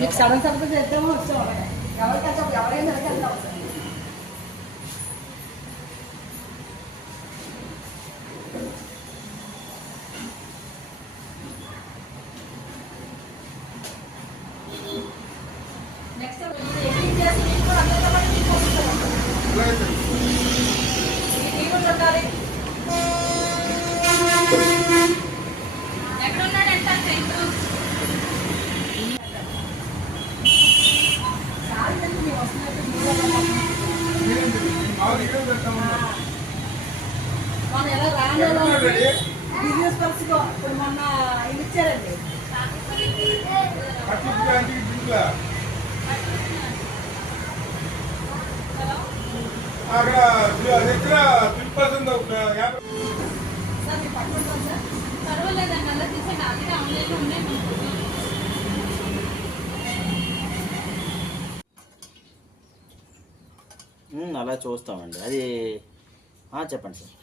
మీకు sudden surprise చేద్దామో వచ్చాం ఎవరికైనా ఎవరైనా వెళ్తాం సార్. నెక్స్ట్ ఎడిటింగ్ చేసి మీకు కూడా అందరితో పాటు మీకు వస్తాను. మీకు ఉండాలి. ఎక్కడ ఉన్నాడంట ఇప్పుడు మన ఎలా రాను బిజినెస్ పర్సన్ ఇప్పుడు మొన్న ఇది ఇచ్చారండి. అలా చూస్తామండి. అది చెప్పండి సార్.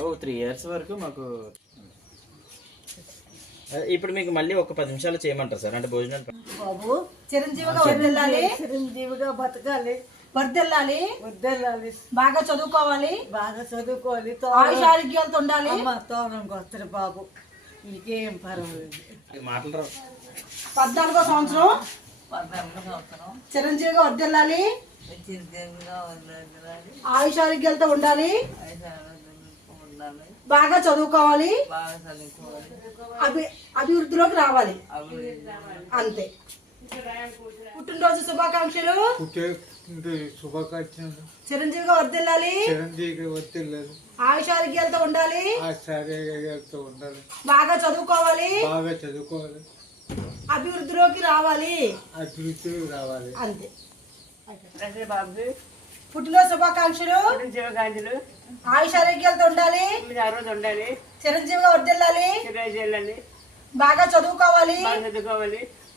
ఓ 3 years వరకు మాకు. ఇప్పుడు మీకు మళ్ళీ ఒక 10 నిమిషాలు చేయమంటారు సార్, అంటే భోజనం. బాబు చిరంజీవిగా వర్దిల్లాలి, చిరంజీవిగా బతకాలి, వర్దిల్లాలి, వర్దిల్లాలి, బాగా చదువుకోవాలి, బాగా చదువుకోవాలి, ఆయుష ఆరోగ్యాలతో ఉండాలి. తోరణంకి వస్తారు బాబు, ఇంకేం పర్వాలేదు. మాటలు 14వ సంవత్సరం చిరంజీవిగా వర్దిల్లాలి, ఆయుష ఆరోగ్యాలతో ఉండాలి, బాగా చదువుకోవాలి, అభివృద్ధిలోకి రావాలి, అంతే. పుట్టినరోజు శుభాకాంక్షలు. చిరంజీవిగా వర్దిల్లాలి, ఆయుష ఆరోగ్యాలతో ఉండాలి, బాగా చదువుకోవాలి, అభివృద్ధిలోకి రావాలి, అంతే. పుట్టినరోజు శుభాకాంక్షలు. ఆయుష ఆరోగ్యాలతో ఉండాలి, చిరంజీవిగా వర్దిల్లాలి, బాగా చదువుకోవాలి,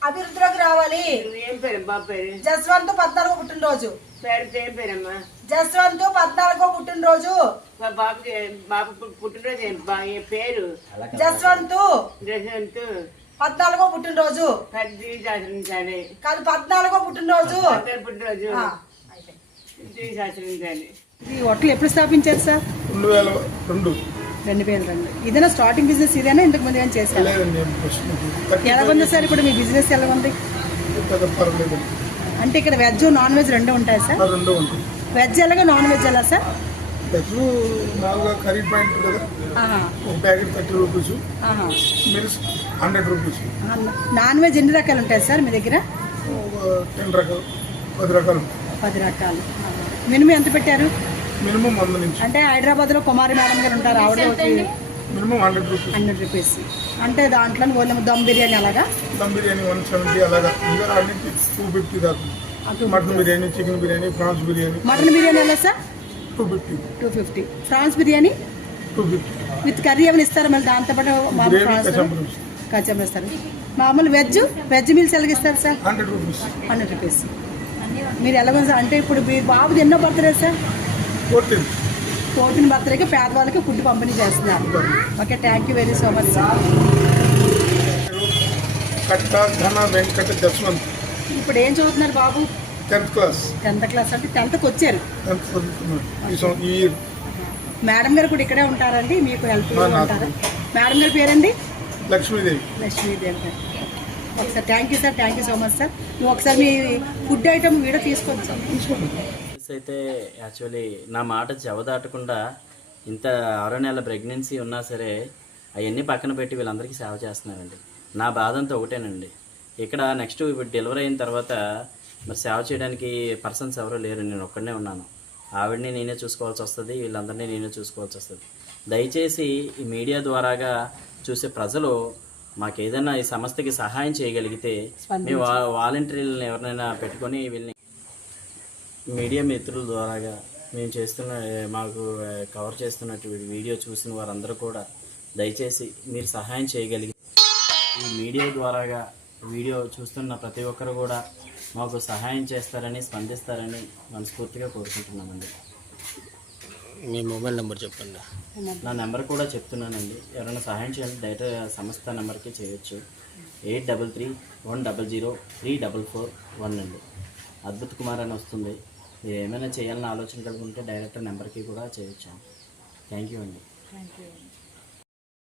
అభివృద్ధిలోకి రావాలి. జస్వంత్ 14వ పుట్టినరోజు. జస్వంత్ 14వ పుట్టినరోజు. పేరు జస్వంత్ 14వ పుట్టినరోజు కాదు, 14వ పుట్టినరోజు. ఈ హోటల్ ఎప్పుడు స్థాపించారు సార్? 2002. ఇదేనా స్టార్టింగ్ బిజినెస్? ఇదేనా ఇంతకు ముందు ఏమైనా చేశారు? ఎలా ఉంది సార్ ఇప్పుడు మీ బిజినెస్? ఎలా ఉంది అంటే ఇక్కడ వెజ్ నాన్ వెజ్ రెండు ఉంటాయి సార్? వెజ్ ఎలాగా, నాన్ వెజ్ ఎలా సార్? కర్రీ పాయింట్ కదా, ఒక packet 30 rupees, meals 100 rupees. Non veg ఎన్ని రకాలు ఉంటాయి సార్ మీ దగ్గర? 10 రకాలు, 10 రకాలు. 10 రకాలు. మినిమం ఎంత పెట్టారు? మినిమం 100 నుంచి. అంటే హైదరాబాద్ లో కుమారి మేడం గారు ఉంటారు, ఆవిడ మినిమం 100 రూపీస్. 100 రూపీస్. అంటే దాంట్లో దమ్ బిర్యానీ అలాగా? దమ్ బిర్యానీ 170 అలాగా, ఇంకా 250 దాకా. Mutton biryani, chicken biryani, prawns biryani. Mutton biryani ఎలా sir? 250. Prawns biryani 250 with curry ఏమైనా ఇస్తారా మళ్ళీ దాంతోపాటు? కచ్చం ఇస్తారు. మామూలు వెజ్ మీల్స్ ఎలాగ ఇస్తారు సార్? 100 రూపీస్. మీరు ఎలాగో సార్? అంటే ఇప్పుడు మీ బాబుది ఎన్నో బర్త్డే సార్? 14 బర్త్డేకి పేదవాళ్ళకి ఫుడ్ పంపిణీ చేస్తున్నారు. Okay, thank you very so much sir. ఇప్పుడు ఏం చదువుతున్నారు బాబు? 10th class. 10th క్లాస్ అంటే 10th వచ్చారు. మేడం గారు కూడా ఇక్కడే ఉంటారండి, మీకు హెల్ప్ ఉంటారా? మేడం గారి పేరండి? లక్ష్మీదేవి. లక్ష్మీదేవి. ఒకసారి thank you sir, thank you so much sir. నువ్వు ఒకసారి మీ ఫుడ్ ఐటమ్ వీడియో తీసుకోవచ్చు. అయితే యాక్చువల్లీ నా మాట జవదాటకుండా ఇంత 6వ నెల ప్రెగ్నెన్సీ ఉన్నా సరే అవన్నీ పక్కన పెట్టి వీళ్ళందరికీ సేవ చేస్తున్నారండి. నా బాధ అంతా ఒకటేనండి. ఇక్కడ నెక్స్ట్ ఇప్పుడు డెలివరీ అయిన తర్వాత మరి సేవ చేయడానికి పర్సన్స్ ఎవరూ లేరు, నేను ఒక్కడనే ఉన్నాను. ఆవిడని నేనే చూసుకోవాల్సి వస్తుంది, వీళ్ళందరినీ నేనే చూసుకోవాల్సి వస్తుంది. దయచేసి ఈ మీడియా ద్వారాగా చూసే ప్రజలు మాకు ఏదైనా ఈ సంస్థకి సహాయం చేయగలిగితే మేము వాలంటీర్లను ఎవరినైనా పెట్టుకొని వీళ్ళని మీడియా మిత్రుల ద్వారాగా మేము చేస్తున్న మాకు కవర్ చేస్తున్నటువంటి వీడియో చూసిన వారందరూ కూడా దయచేసి మీరు సహాయం చేయగలిగి ఈ మీడియా ద్వారాగా వీడియో చూస్తున్న ప్రతి ఒక్కరు కూడా మాకు సహాయం చేస్తారని, స్పందిస్తారని మనస్ఫూర్తిగా కోరుకుంటున్నామండి. మీ మొబైల్ నెంబర్ చెప్పండి. నా నెంబర్ కూడా చెప్తున్నానండి. ఎవరైనా సహాయం చేయాలంటే డైరెక్ట్ సంస్థ నెంబర్కి చేయొచ్చు. 8331003441 అండి. అద్భుత్ కుమార్ అని వస్తుంది. మీరు ఏమైనా చేయాలని ఆలోచన కలిగి ఉంటే డైరెక్ట్ నెంబర్కి కూడా చేయొచ్చు. థ్యాంక్ యూ అండి. Thank you.